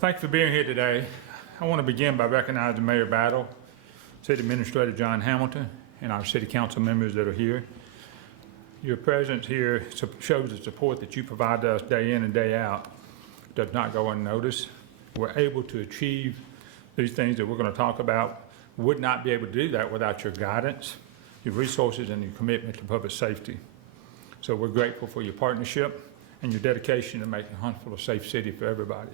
Thanks for being here today. I want to begin by recognizing Mayor Battle, City Administrator John Hamilton, and our City Council members that are here. Your presence here shows the support that you provide to us day in and day out does not go unnoticed. We're able to achieve these things that we're going to talk about. Would not be able to do that without your guidance, your resources, and your commitment to public safety. So we're grateful for your partnership and your dedication to making Huntsville a safe city for everybody.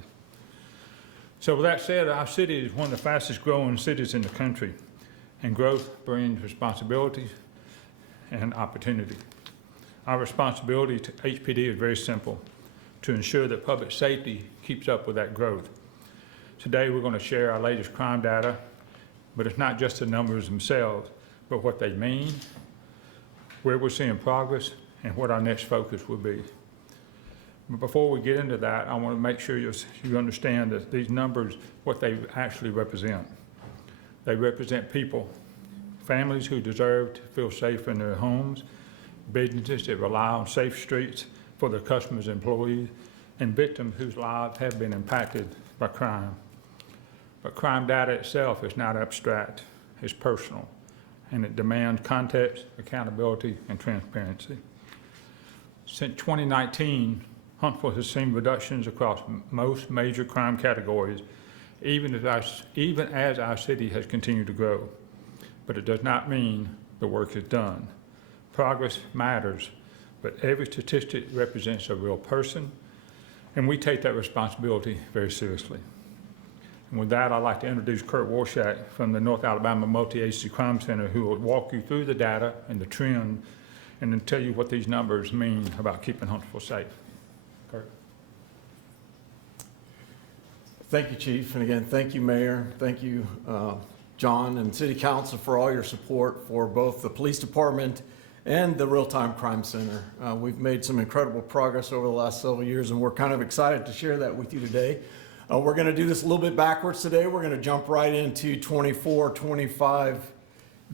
So with that said, our city is one of the fastest growing cities in the country, and growth brings responsibility and opportunity. Our responsibility to HPD is very simple, to ensure that public safety keeps up with that growth. Today we're going to share our latest crime data, but it's not just the numbers themselves, but what they mean, where we're seeing progress, and what our next focus will be. But before we get into that, I want to make sure you understand that these numbers, what they actually represent. They represent people, families who deserve to feel safe in their homes, businesses that rely on safe streets for their customers and employees, and victims whose lives have been impacted by crime. But crime data itself is not abstract, it's personal, and it demands context, accountability, and transparency. Since 2019, Huntsville has seen reductions across most major crime categories, even as our city has continued to grow. But it does not mean the work is done. Progress matters, but every statistic represents a real person, and we take that responsibility very seriously. And with that, I'd like to introduce Kurt Warshak from the North Alabama Multi-Agency Crime Center, who will walk you through the data and the trend, and then tell you what these numbers mean about keeping Huntsville safe. Kurt. Thank you, Chief. And again, thank you, Mayor. Thank you, John and City Council for all your support for both the Police Department and the Real-Time Crime Center. We've made some incredible progress over the last several years, and we're kind of excited to share that with you today. We're going to do this a little bit backwards today. We're going to jump right into 24, 25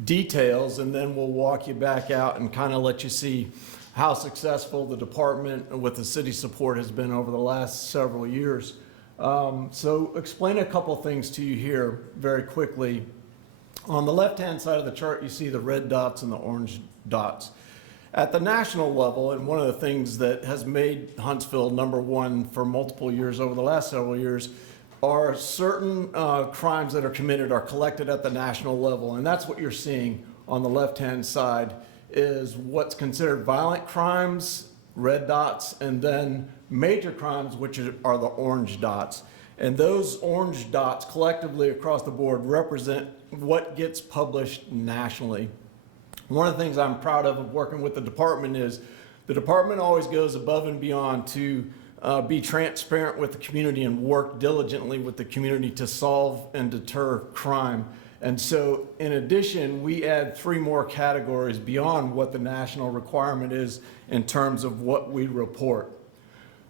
details, and then we'll walk you back out and kind of let you see how successful the department with the city support has been over the last several years. So explain a couple things to you here very quickly. On the left-hand side of the chart, you see the red dots and the orange dots. At the national level, and one of the things that has made Huntsville #1 for multiple years over the last several years, are certain crimes that are committed are collected at the national level. And that's what you're seeing on the left-hand side is what's considered violent crimes, red dots, and then major crimes, which are the orange dots. And those orange dots collectively across the board represent what gets published nationally. One of the things I'm proud of working with the department is the department always goes above and beyond to be transparent with the community and work diligently with the community to solve and deter crime. And so in addition, we add 3 more categories beyond what the national requirement is in terms of what we report.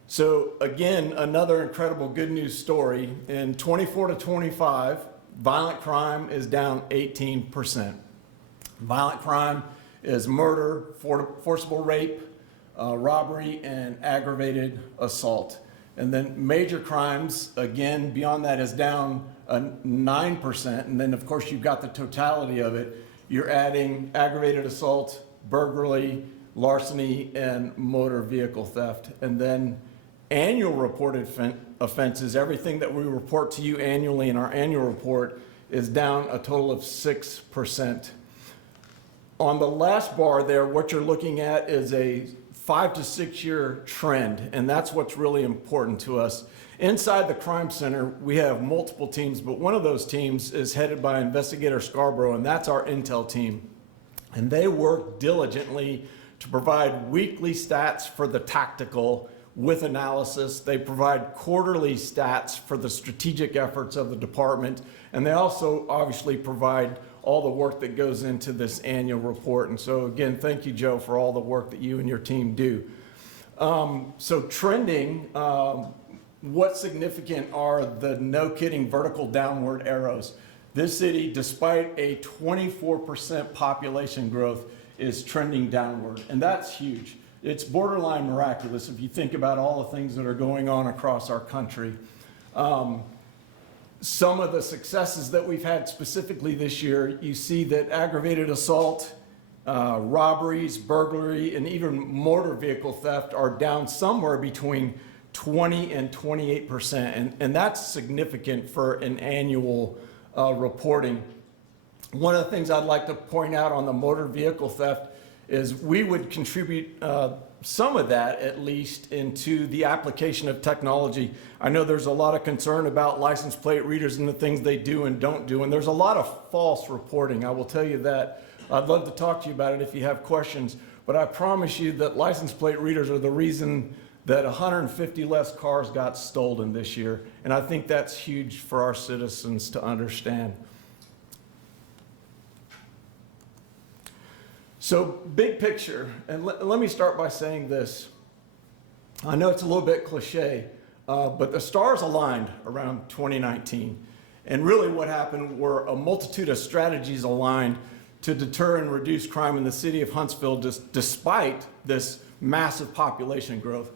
So again, another incredible good news story. In 24 to 25, violent crime is down 18%. Violent crime is murder, forcible rape, robbery, and aggravated assault. And then major crimes, again, beyond that is down 9%. And then of course you've got the totality of it. You're adding aggravated assault, burglary, larceny, and motor vehicle theft. And then annual reported offenses, everything that we report to you annually in our annual report, is down a total of 6%. On the last bar there, what you're looking at is a 5 to 6 year trend, and that's what's really important to us. Inside the Crime Center, we have multiple teams, but one of those teams is headed by Investigator Scarborough, and that's our intel team. And they work diligently to provide weekly stats for the tactical with analysis. They provide quarterly stats for the strategic efforts of the department, and they also obviously provide all the work that goes into this annual report. And so again, thank you, Joe, for all the work that you and your team do. So trending, what's significant are the no kidding vertical downward arrows. This city, despite a 24% population growth, is trending downward, and that's huge. It's borderline miraculous if you think about all the things that are going on across our country. Some of the successes that we've had specifically this year, you see that aggravated assault, robberies, burglary, and even motor vehicle theft are down somewhere between 20 and 28%, and that's significant for an annual reporting. One of the things I'd like to point out on the motor vehicle theft is we would contribute some of that, at least, into the application of technology. I know there's a lot of concern about license plate readers and the things they do and don't do, and there's a lot of false reporting, I will tell you that. I'd love to talk to you about it if you have questions, but I promise you that license plate readers are the reason that 150 less cars got stolen this year, and I think that's huge for our citizens to understand. So, big picture, and let me start by saying this. I know it's a little bit cliche, but the stars aligned around 2019. And really what happened were a multitude of strategies aligned to deter and reduce crime in the city of Huntsville despite this massive population growth.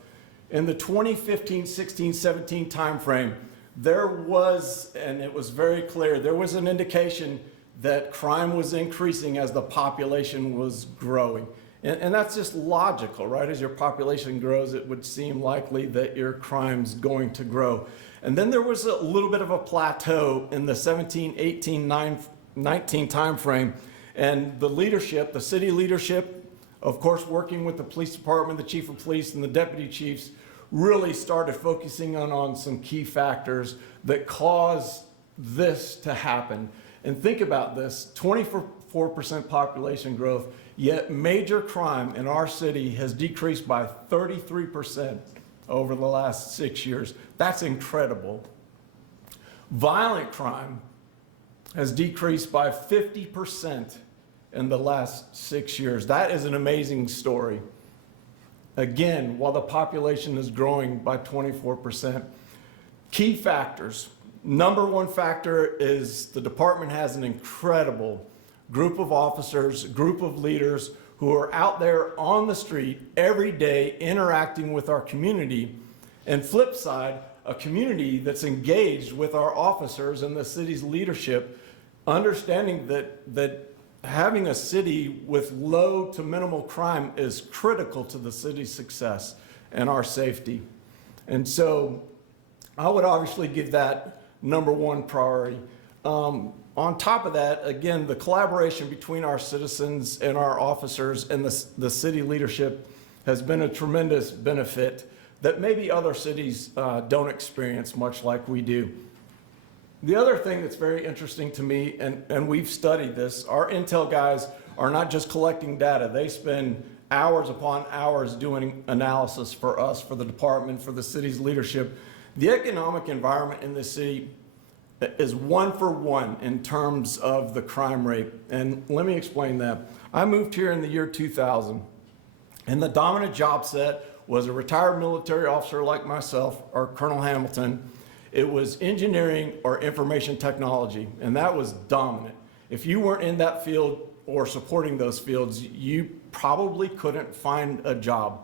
In the 2015, 16, 17 timeframe, there was, and it was very clear, there was an indication that crime was increasing as the population was growing. And that's just logical, right? As your population grows, it would seem likely that your crime's going to grow. And then there was a little bit of a plateau in the 17, 18, 19 timeframe. And the leadership, the city leadership, of course, working with the police department, the chief of police, and the deputy chiefs, really started focusing on some key factors that caused this to happen. And think about this, 24% population growth, yet major crime in our city has decreased by 33% over the last 6 years. That's incredible. Violent crime has decreased by 50% in the last 6 years. That is an amazing story. Again, while the population is growing by 24%. Key factors. Number one factor is the department has an incredible group of officers, group of leaders who are out there on the street every day interacting with our community. And flip side, a community that's engaged with our officers and the city's leadership, understanding that having a city with low to minimal crime is critical to the city's success and our safety. And so I would obviously give that number one priority. On top of that, again, the collaboration between our citizens and our officers and the city leadership has been a tremendous benefit that maybe other cities don't experience much like we do. The other thing that's very interesting to me, and we've studied this, our intel guys are not just collecting data. They spend hours upon hours doing analysis for us, for the department, for the city's leadership. The economic environment in the city is 1 for 1 in terms of the crime rate. And let me explain that. I moved here in the year 2000, and the dominant job set was a retired military officer like myself, or Colonel Hamilton. It was engineering or information technology, and that was dominant. If you weren't in that field or supporting those fields, you probably couldn't find a job.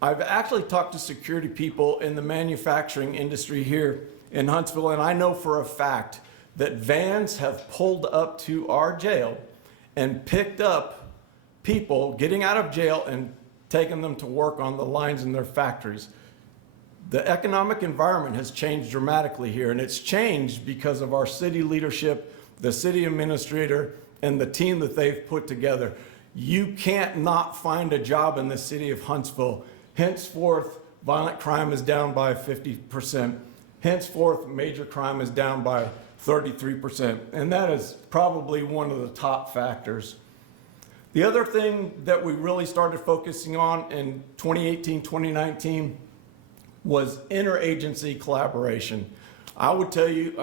I've actually talked to security people in the manufacturing industry here in Huntsville, and I know for a fact that vans have pulled up to our jail and picked up people getting out of jail and taken them to work on the lines in their factories. The economic environment has changed dramatically here, and it's changed because of our city leadership, the city administrator, and the team that they've put together. You can't not find a job in the city of Huntsville. Henceforth, violent crime is down by 50%. Henceforth, major crime is down by 33%. And that is probably one of the top factors. The other thing that we really started focusing on in 2018, 2019 was interagency collaboration. I would tell you,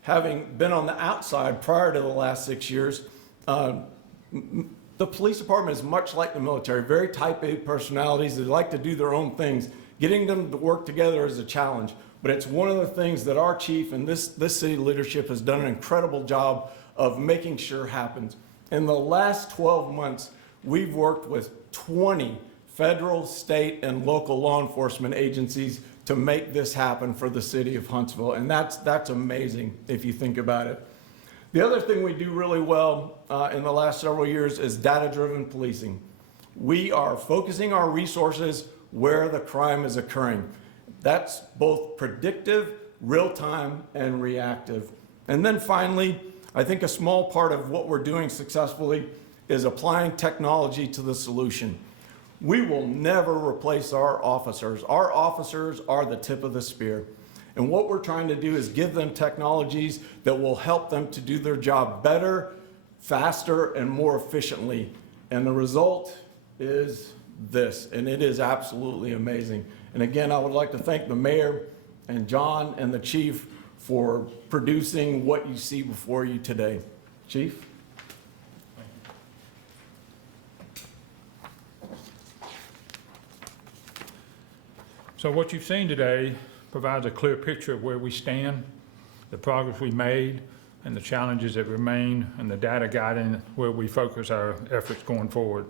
having been on the outside prior to the last 6 years, the police department is much like the military, very type A personalities. They like to do their own things. Getting them to work together is a challenge, but it's one of the things that our chief and this city leadership has done an incredible job of making sure happens. In the last 12 months, we've worked with 20 federal, state, and local law enforcement agencies to make this happen for the city of Huntsville. And that's amazing if you think about it. The other thing we do really well in the last several years is data-driven policing. We are focusing our resources where the crime is occurring. That's both predictive, real-time, and reactive. And then finally, I think a small part of what we're doing successfully is applying technology to the solution. We will never replace our officers. Our officers are the tip of the spear. And what we're trying to do is give them technologies that will help them to do their job better, faster, and more efficiently. And the result is this, and it is absolutely amazing. And again, I would like to thank the mayor and John and the chief for producing what you see before you today. Chief? So what you've seen today provides a clear picture of where we stand, the progress we made, and the challenges that remain, and the data guiding where we focus our efforts going forward.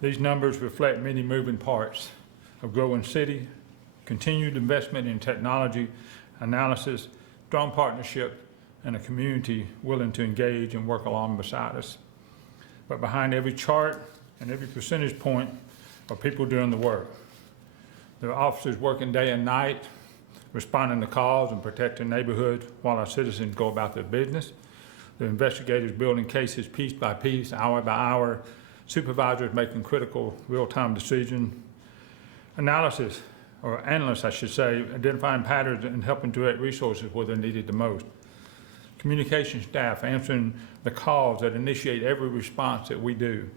These numbers reflect many moving parts: a growing city, continued investment in technology, analysis, strong partnership, and a community willing to engage and work along beside us. But behind every chart and every percentage point are people doing the work. There are officers working day and night, responding to calls and protecting neighborhoods while our citizens go about their business. There are investigators building cases piece by piece, hour by hour, supervisors making critical real-time decisions, analysis, or analysts, I should say, identifying patterns and helping direct resources where they're needed the most. Communication staff answering the calls that initiate every response that we do,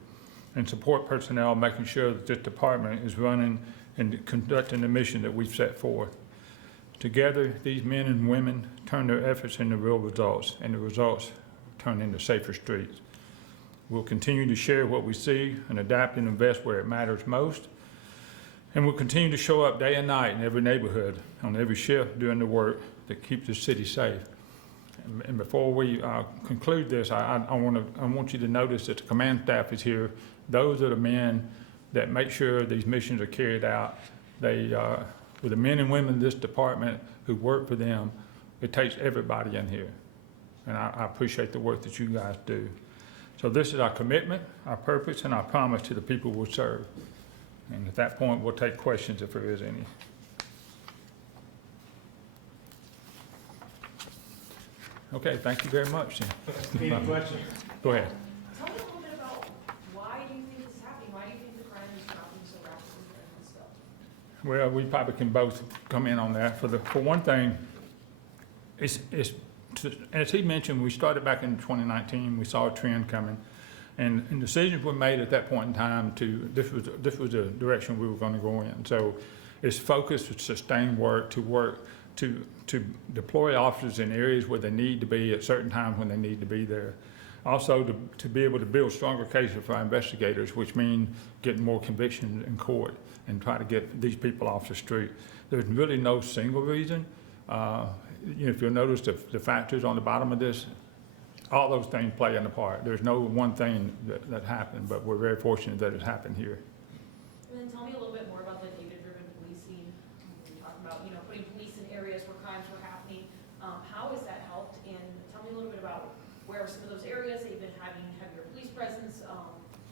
and support personnel making sure that this department is running and conducting the mission that we've set forth. Together, these men and women turn their efforts into real results, and the results turn into safer streets. We'll continue to share what we see and adapt and invest where it matters most. And we'll continue to show up day and night in every neighborhood, on every shift, doing the work that keeps the city safe. And before we conclude this, I want you to notice that the command staff is here. Those are the men that make sure these missions are carried out. With the men and women in this department who work for them, it takes everybody in here. And I appreciate the work that you guys do. So this is our commitment, our purpose, and our promise to the people we'll serve. And at that point, we'll take questions if there is any. Okay, thank you very much. Any questions? Go ahead. Tell me a little bit about why do you think this is happening? Why do you think the crime is dropping so rapidly here in Huntsville? Well, we probably can both come in on that. For one thing, as he mentioned, we started back in 2019. We saw a trend coming, and decisions were made at that point in time to this was the direction we were going to go in. So it's focused, sustained work to deploy officers in areas where they need to be at certain times when they need to be there. Also to be able to build stronger cases for our investigators, which mean getting more convictions in court and try to get these people off the street. There's really no single reason. If you'll notice the factors on the bottom of this, all those things play in a part. There's no one thing that happened, but we're very fortunate that it happened here. And then tell me a little bit more about the data-driven policing. You talk about, putting police in areas where crimes were happening. How has that helped? And tell me a little bit about where are some of those areas that you've been having heavier police presence,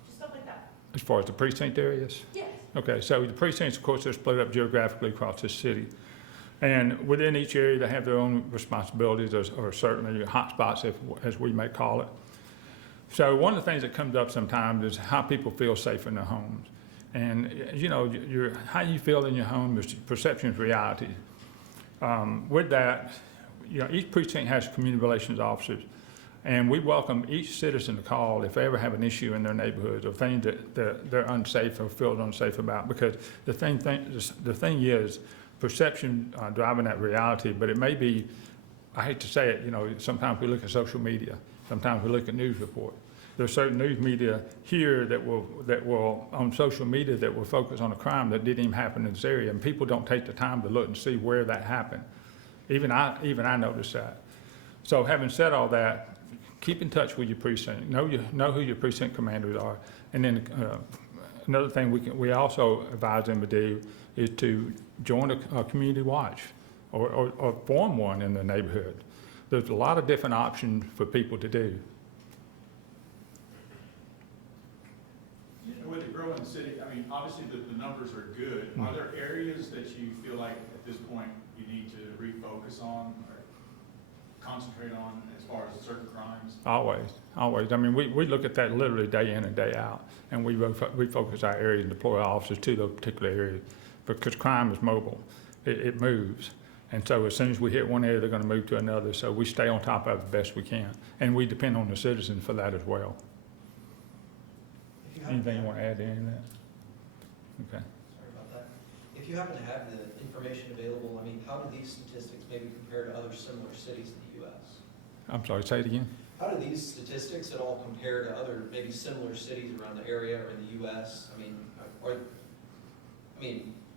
just stuff like that. As far as the precinct areas? Yes. Okay, so the precincts, of course, are split up geographically across the city. And within each area, they have their own responsibilities, or certainly hotspots, as we may call it. So one of the things that comes up sometimes is how people feel safe in their homes. And, how you feel in your home is perception of reality. With that, each precinct has community relations officers. And we welcome each citizen to call if they ever have an issue in their neighborhoods or things that they're unsafe or feel unsafe about. Because the thing is, perception driving that reality, but it may be, I hate to say it, sometimes we look at social media, sometimes we look at news reports. There's certain news media here that will on social media that will focus on a crime that didn't even happen in this area, and people don't take the time to look and see where that happened. Even I noticed that. So having said all that, keep in touch with your precinct. Know who your precinct commanders are, and then another thing we also advise them to do is to join a community watch or form one in the neighborhood. There's a lot of different options for people to do. You know, with the growing city, I mean, obviously the numbers are good. Are there areas that you feel like at this point you need to refocus on or concentrate on as far as certain crimes? Always, always. I mean, we look at that literally day in and day out, and we focus our area and deploy our officers to those particular areas because crime is mobile. It moves. And so as soon as we hit one area, they're going to move to another. So we stay on top of it the best we can. And we depend on the citizens for that as well. Anything you want to add to any of that? Okay. Sorry about that. If you happen to have the information available, I mean, how do these statistics maybe compare to other similar cities in the U.S.? I'm sorry, say it again. How do these statistics at all compare to other maybe similar cities around the area or in the U.S.? I mean,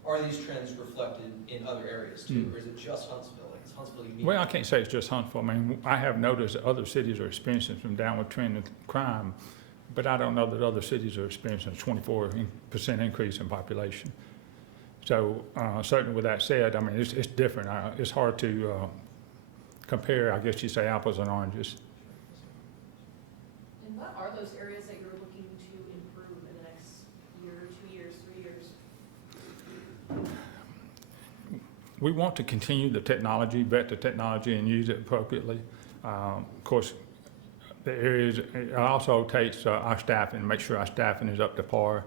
are these trends reflected in other areas too, or is it just Huntsville? Like, is Huntsville unique? Well, I can't say it's just Huntsville. I mean, I have noticed that other cities are experiencing some downward trend in crime, but I don't know that other cities are experiencing a 24% increase in population. So certainly with that said, I mean, it's different. It's hard to compare, I guess you say, apples and oranges. And what are those areas that you're looking to improve in the next year, 2 years, 3 years? We want to continue the technology, vet the technology, and use it appropriately. Of course, the areas, it also takes our staffing, make sure our staffing is up to par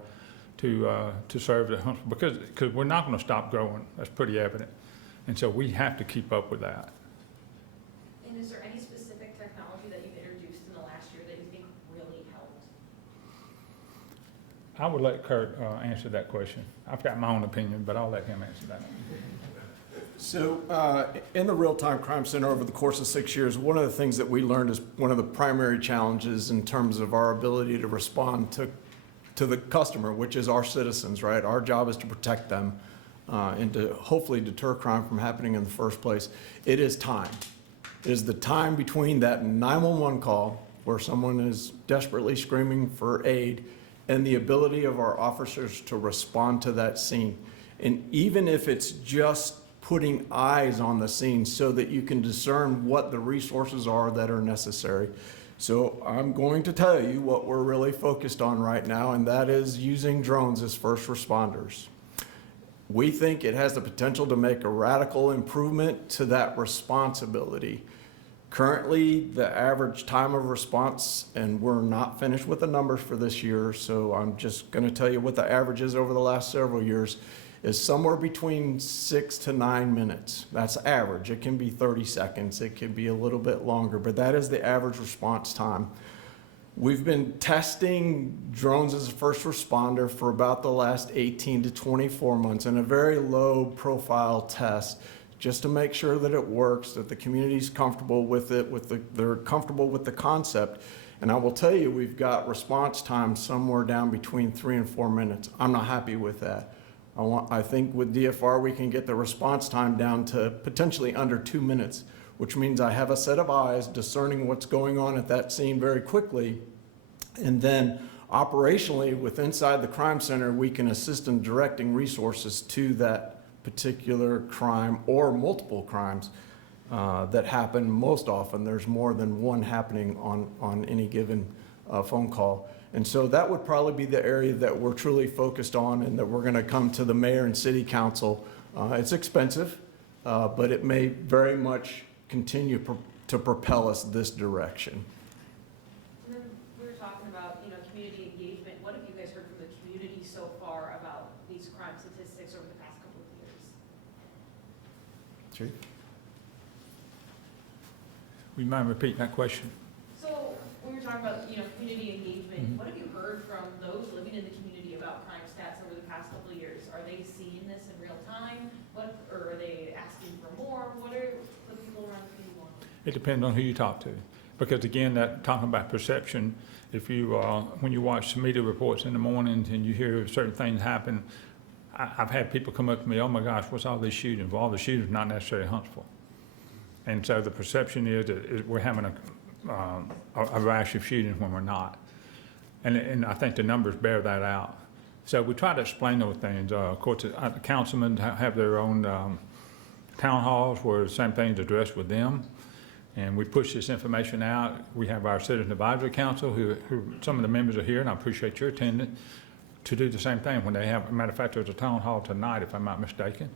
to serve the Huntsville, because we're not going to stop growing. That's pretty evident. And so we have to keep up with that. And is there any specific technology that you've introduced in the last year that you think really helped? I would let Kurt answer that question. I've got my own opinion, but I'll let him answer that. So in the Real-Time Crime Center over the course of 6 years, one of the things that we learned is one of the primary challenges in terms of our ability to respond to the customer, which is our citizens, right? Our job is to protect them and to hopefully deter crime from happening in the first place. It is time. It is the time between that 911 call where someone is desperately screaming for aid and the ability of our officers to respond to that scene. And even if it's just putting eyes on the scene so that you can discern what the resources are that are necessary. So I'm going to tell you what we're really focused on right now, and that is using drones as first responders. We think it has the potential to make a radical improvement to that responsibility. Currently, the average time of response, and we're not finished with the numbers for this year, so I'm just going to tell you what the average is over the last several years, is somewhere between 6 to 9 minutes. That's average. It can be 30 seconds. It can be a little bit longer, but that is the average response time. We've been testing drones as a first responder for about the last 18 to 24 months in a very low profile test, just to make sure that it works, that the community's comfortable with it, they're comfortable with the concept. And I will tell you, we've got response time somewhere down between 3 and 4 minutes. I'm not happy with that. I think with DFR, we can get the response time down to potentially under 2 minutes, which means I have a set of eyes discerning what's going on at that scene very quickly. And then operationally, with inside the crime center, we can assist in directing resources to that particular crime or multiple crimes that happen. Most often, there's more than one happening on any given phone call. And so that would probably be the area that we're truly focused on and that we're going to come to the mayor and city council. It's expensive, but it may very much continue to propel us this direction. And then we were talking about, community engagement. What have you guys heard from the community so far about these crime statistics over the past couple of years? Chief? Would you mind repeating that question? So when we were talking about, community engagement, what have you heard from those living in the community about crime stats over the past couple of years? Are they seeing this in real time? Or are they asking for more? What are the people around the community want? It depends on who you talk to. Because again, that talking about perception, if you, when you watch media reports in the mornings and you hear certain things happen, I've had people come up to me, oh my gosh, what's all these shootings? Well, all the shootings not necessarily Huntsville. And so the perception is that we're having a rash of shootings when we're not. And I think the numbers bear that out. So we try to explain those things. Of course, the councilmen have their own town halls where the same thing's addressed with them. And we push this information out. We have our Citizen Advisory Council, who some of the members are here, and I appreciate your attendance, to do the same thing when they have, matter of fact, there's a town hall tonight, if I'm not mistaken.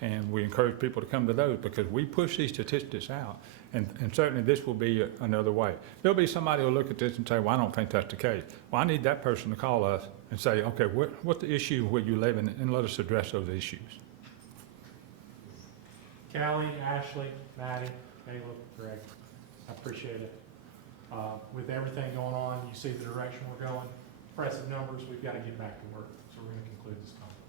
And we encourage people to come to those because we push these statistics out. And certainly this will be another way. There'll be somebody who'll look at this and say, well, I don't think that's the case. Well, I need that person to call us and say, okay, what's the issue where you live in, and let us address those issues. Callie, Ashley, Maddie, Caleb, Greg, I appreciate it. With everything going on, you see the direction we're going, impressive numbers, we've got to get back to work, so we're going to conclude this conference.